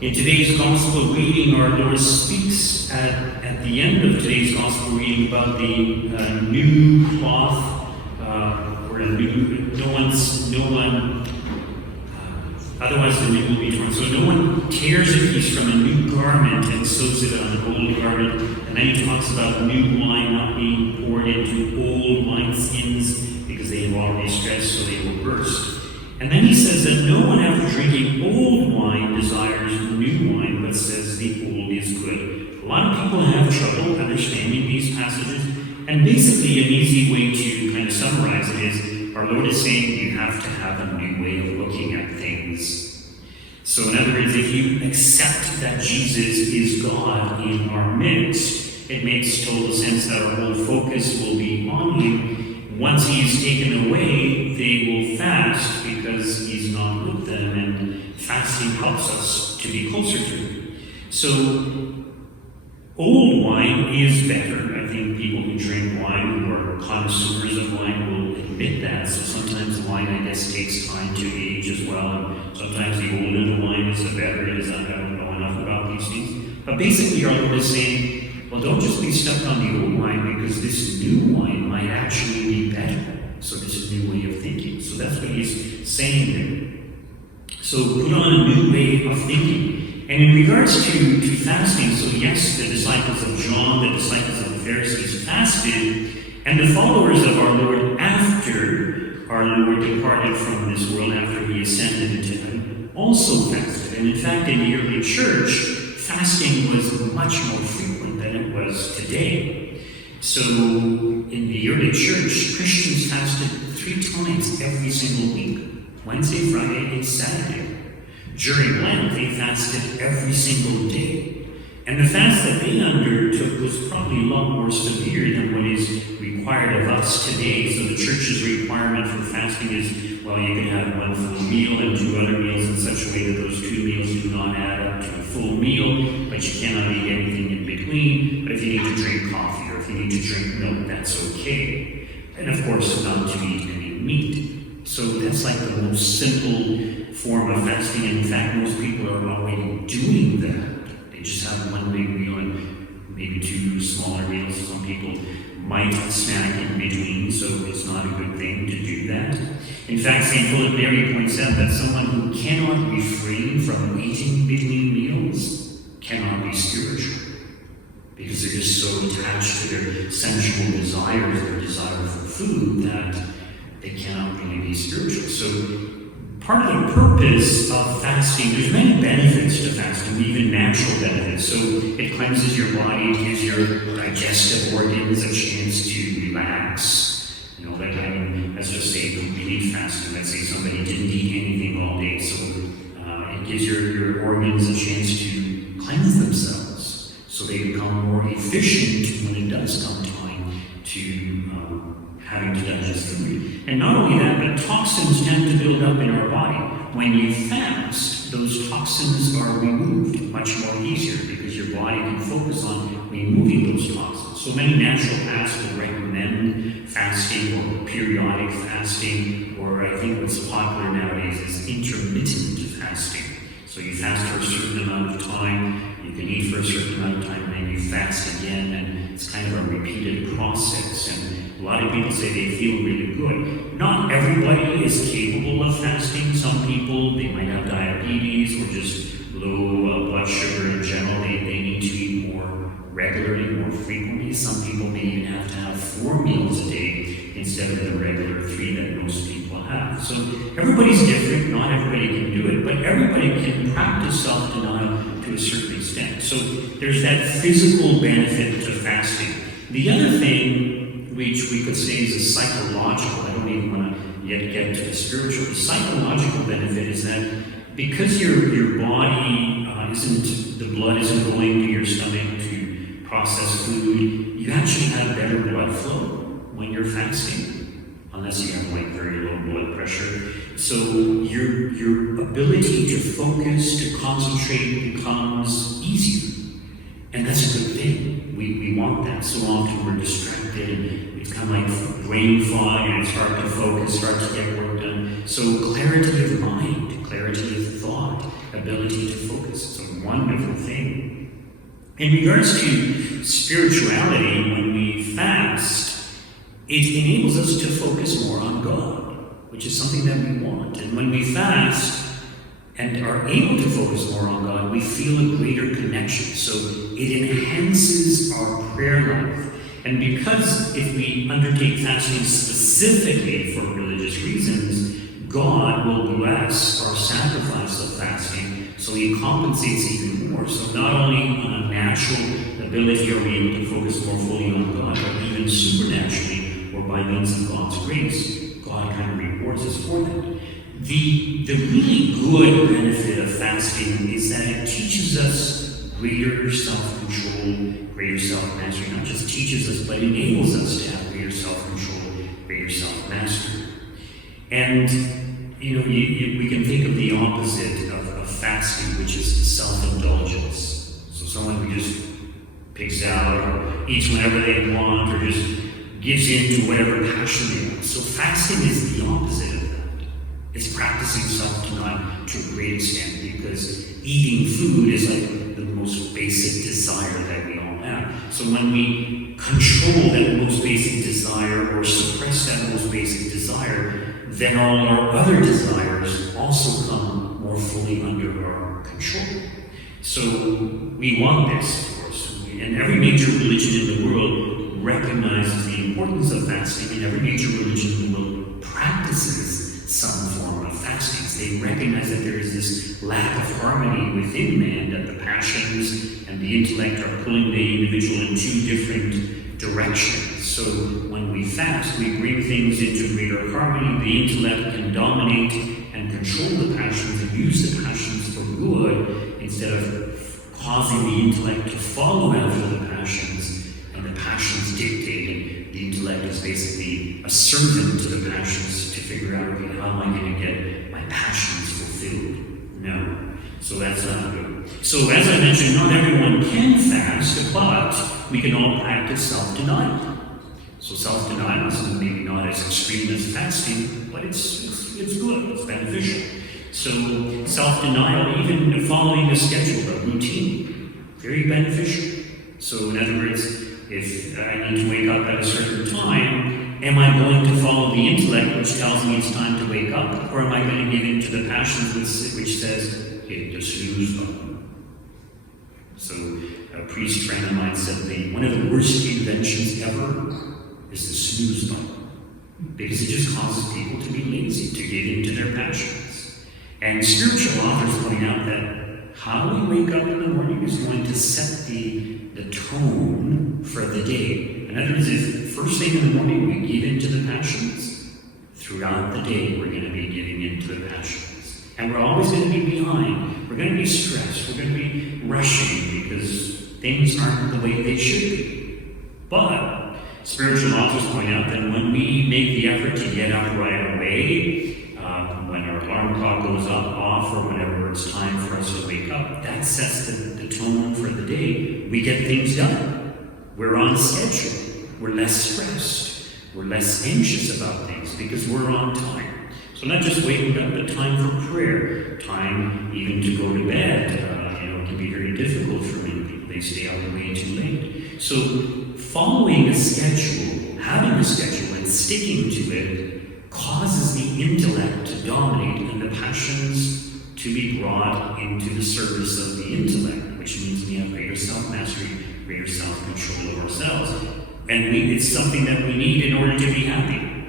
In today's Gospel reading, our Lord speaks at the end of today's Gospel reading about the new cloth, or otherwise the new will be torn. So no one tears a piece from a new garment and sews it on an old garment. And then he talks about new wine not being poured into old wineskins because they have already stretched, so they will burst. And then he says that no one after drinking old wine desires new wine, but says the old is good. A lot of people have trouble understanding these passages, and basically an easy way to kind of summarize it is our Lord is saying you have to have a new way of looking at things. So in other words, if you accept that Jesus is God in our midst, it makes total sense that our whole focus will be on him. Once he is taken away, they will fast because he's not with them, and fasting helps us to be closer to him. So, old wine is better. I think people who drink wine, who are connoisseurs of wine, will admit that. So sometimes wine, I guess, takes time to age as well, and sometimes the older the wine is, the better it is. I don't know enough about these things. But basically, our Lord is saying, well, don't just be stuck on the old wine, because this new wine might actually be better. So this is a new way of thinking. So that's what he's saying there. So put on a new way of thinking. And in regards to fasting, so yes, the disciples of John, the disciples of the Pharisees fasted, and the followers of our Lord after our Lord departed from this world, after he ascended into heaven, also fasted. And in fact, in the early church, fasting was much more frequent than it was today. So in the early church, Christians fasted 3 times every single week: Wednesday, Friday, and Saturday. During Lent, they fasted every single day. And the fast that they undertook was probably a lot more severe than what is required of us today. So the church's requirement for fasting is, well, you can have 1 full meal and 2 other meals in such a way that those 2 meals do not add up to a full meal, but you cannot eat anything in between. But if you need to drink coffee or if you need to drink milk, that's okay. And of course, not to eat any meat. So that's like the most simple form of fasting. And in fact, most people are already doing that. They just have 1 big meal and maybe 2 smaller meals. Some people might snack in between, so it's not a good thing to do that. In fact, St. Philip Neri points out that someone who cannot refrain from eating between meals cannot be spiritual, because they're just so attached to their sensual desires, their desire for food, that they cannot really be spiritual. So part of the purpose of fasting, there's many benefits to fasting, even natural benefits. So it cleanses your body, it gives your digestive organs a chance to relax. You know, that let's just say complete fasting. Let's say somebody didn't eat anything all day, so it gives your organs a chance to cleanse themselves, so they become more efficient when it does come time to having to digest food. And not only that, but toxins tend to build up in our body. When you fast, those toxins are removed much more easier because your body can focus on removing those toxins. So many naturopaths will recommend fasting or periodic fasting, or I think what's popular nowadays is intermittent fasting. So you fast for a certain amount of time, you can eat for a certain amount of time, and then you fast again, and it's kind of a repeated process. And a lot of people say they feel really good. Not everybody is capable of fasting. Some people, they might have diabetes or just low blood sugar in general. They need to eat more regularly, more frequently. Some people may even have to have 4 meals a day instead of the regular 3 that most people have. So everybody's different. Not everybody can do it, but everybody can practice self-denial to a certain extent. So there's that physical benefit to fasting. The other thing, which we could say is a psychological, I don't even want to yet get to the spiritual, the psychological benefit is that because your body the blood isn't going to your stomach to process food, you actually have better blood flow when you're fasting, unless you have like very low blood pressure. So your ability to focus, to concentrate becomes easier. And that's a good thing. We want that. So often we're distracted, and it's kind of like brain fog, and it's hard to focus, hard to get work done. So clarity of mind, clarity of thought, ability to focus, it's a wonderful thing. In regards to spirituality, when we fast, it enables us to focus more on God, which is something that we want. And when we fast and are able to focus more on God, we feel a greater connection. So it enhances our prayer life. And because if we undertake fasting specifically for religious reasons, God will bless our sacrifice of fasting, so He compensates even more. So not only on a natural ability are we able to focus more fully on God, but even supernaturally, or by means of God's grace, God kind of rewards us for that. The really good benefit of fasting is that it teaches us greater self-control, greater self-mastery. Not just teaches us, but enables us to have greater self-control, greater self-mastery. And, we can think of the opposite of fasting, which is self-indulgence. So someone who just pigs out or eats whenever they want or just gives in to whatever passion they want. So fasting is the opposite of that. It's practicing self-denial to a great extent, because eating food is like the most basic desire that we all have. So when we control that most basic desire or suppress that most basic desire, then all our other desires also come more fully under our control. So we want this, of course. And every major religion in the world recognizes the importance of fasting, and every major religion in the world practices some form of fasting. They recognize that there is this lack of harmony within man, that the passions and the intellect are pulling the individual in two different directions. So when we fast, we bring things into greater harmony. The intellect can dominate and control the passions and use the passions for good, instead of causing the intellect to follow after the passions, and the passions dictate. The intellect is basically a servant to the passions to figure out, okay, how am I going to get my passions fulfilled? No. So that's not good. So as I mentioned, not everyone can fast, but we can all practice self-denial. So self-denial is maybe not as extreme as fasting, but it's good, it's beneficial. So self-denial, even following a schedule, a routine, very beneficial. So in other words, if I need to wake up at a certain time, am I going to follow the intellect which tells me it's time to wake up, or am I going to give in to the passions which says, hit the snooze button? So a priest friend of mine said one of the worst inventions ever is the snooze button, because it just causes people to be lazy, to get into their passions. And spiritual authors point out that how we wake up in the morning is going to set the tone for the day. In other words, if first thing in the morning we give into the passions, throughout the day we're going to be giving into the passions. And we're always going to be behind. We're going to be stressed. We're going to be rushing because things aren't the way they should be. But spiritual authors point out that when we make the effort to get up right away, when our alarm clock goes off, or whenever it's time for us to wake up, that sets the tone for the day. We get things done. We're on schedule. We're less stressed. We're less anxious about things because we're on time. So not just waking up, but time for prayer, time even to go to bed. It can be very difficult for many people. They stay out way too late. So following a schedule, having a schedule, and sticking to it causes the intellect to dominate and the passions to be brought into the service of the intellect, which means we have greater self-mastery, greater self-control of ourselves. And it's something that we need in order to be happy.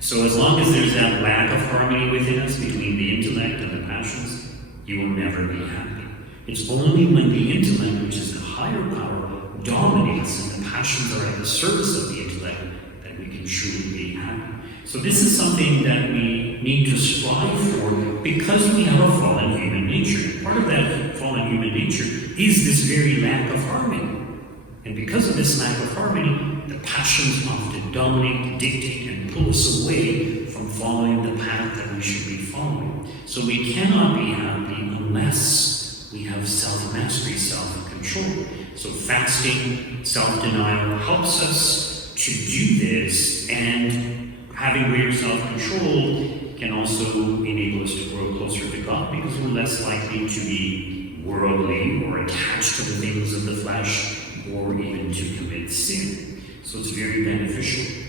So as long as there's that lack of harmony within us between the intellect and the passions, you will never be happy. It's only when the intellect, which is the higher power, dominates and the passions are at the service of the intellect, that we can truly be happy. So this is something that we need to strive for, because we have a fallen human nature. Part of that fallen human nature is this very lack of harmony. And because of this lack of harmony, the passions often dominate, dictate, and pull us away from following the path that we should be following. So we cannot be happy unless we have self-mastery, self-control. So fasting, self-denial helps us to do this, and having greater self-control can also enable us to grow closer to God because we're less likely to be worldly or attached to the things of the flesh or even to commit sin. So it's very beneficial.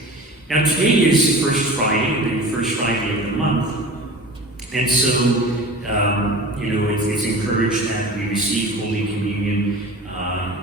Now today is First Friday, the first Friday of the month, and so it's encouraged that we receive Holy Communion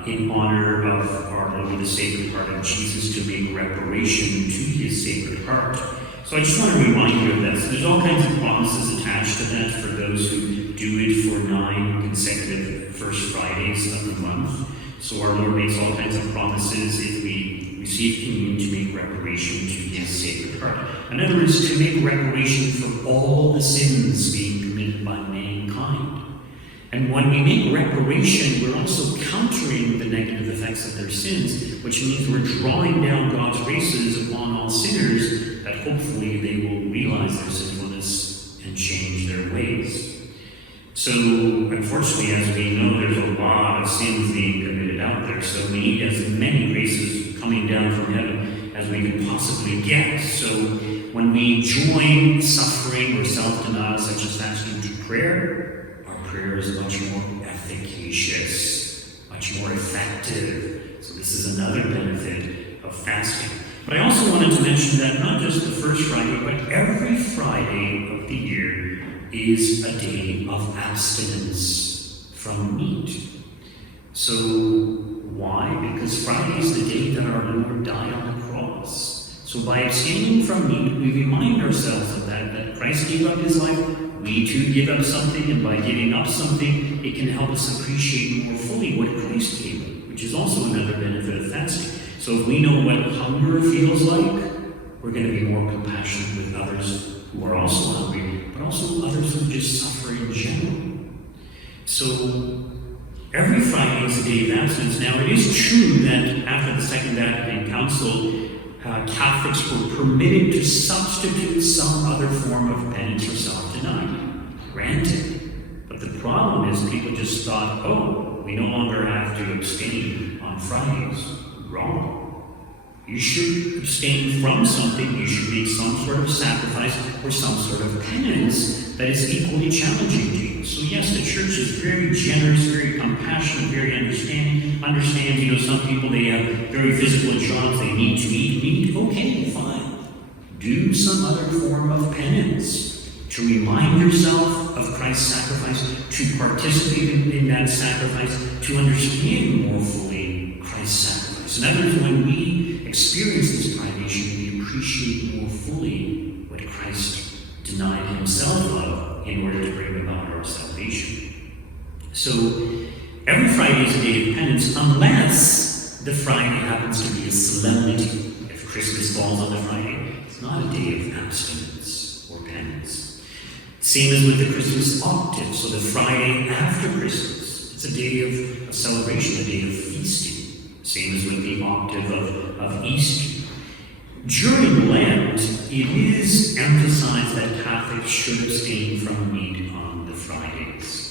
in honor of our Lord, the Sacred Heart of Jesus, to make reparation to His Sacred Heart. So I just want to remind you of that. So there's all kinds of promises attached to that for those who do it for 9 consecutive First Fridays of the month. So our Lord makes all kinds of promises if we receive communion to make reparation to His Sacred Heart. In other words, to make reparation for all the sins being committed by mankind. And when we make reparation, we're also countering the negative effects of their sins, which means we're drawing down God's graces upon all sinners, that hopefully they will realize their sinfulness and change their ways. So, unfortunately, as we know, there's a lot of sins being committed out there, so we need as many graces coming down from heaven as we can possibly get. So, when we join suffering or self-denial, such as fasting, to prayer, our prayer is much more efficacious, much more effective. So this is another benefit of fasting. But I also wanted to mention that not just the first Friday, but every Friday of the year is a day of abstinence from meat. So why? Because Friday is the day that our Lord died on the cross. So by abstaining from meat, we remind ourselves of that Christ gave up His life. We too give up something, and by giving up something, it can help us appreciate more fully what Christ gave up, which is also another benefit of fasting. So if we know what hunger feels like, we're going to be more compassionate with others who are also hungry, but also others who just suffer in general. So every Friday is a day of abstinence. Now, it is true that after the Second Vatican Council, Catholics were permitted to substitute some other form of penance or self-denial. Granted. But the problem is people just thought, we no longer have to abstain on Fridays. Wrong. You should abstain from something. You should make some sort of sacrifice or some sort of penance that is equally challenging to you. So yes, the church is very generous, very compassionate, very understands, some people, they have very physical jobs, they need to eat meat. Okay, fine. Do some other form of penance to remind yourself of Christ's sacrifice, to participate in that sacrifice, to understand more fully Christ's sacrifice. In other words, when we experience this privation, we appreciate more fully what Christ denied Himself of in order to bring about our salvation. So, every Friday is a day of penance, unless the Friday happens to be a solemnity. If Christmas falls on the Friday, it's not a day of abstinence or penance. Same as with the Christmas octave, so the Friday after Christmas, it's a day of celebration, a day of feasting. Same as with the octave of Easter. During Lent, it is emphasized that Catholics should abstain from meat on the Fridays.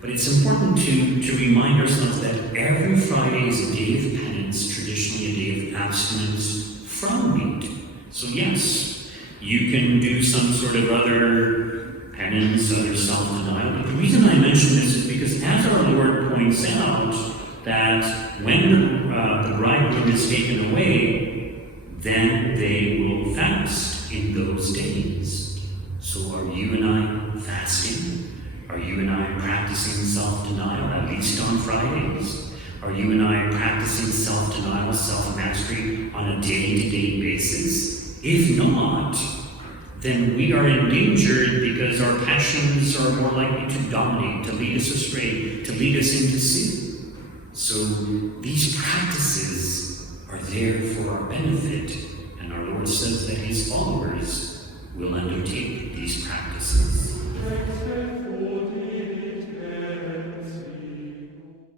But it's important to remind ourselves that every Friday is a day of penance, traditionally a day of abstinence from meat. So yes, you can do some sort of other penance, other self-denial. But the reason I mention this is because, as our Lord points out, that when the bridegroom is taken away, then they will fast in those days. So are you and I fasting? Are you and I practicing self-denial, at least on Fridays? Are you and I practicing self-denial, self-mastery on a day-to-day basis? If not, then we are endangered because our passions are more likely to dominate, to lead us astray, to lead us into sin. So these practices are there for our benefit, and our Lord says that His followers will undertake these practices.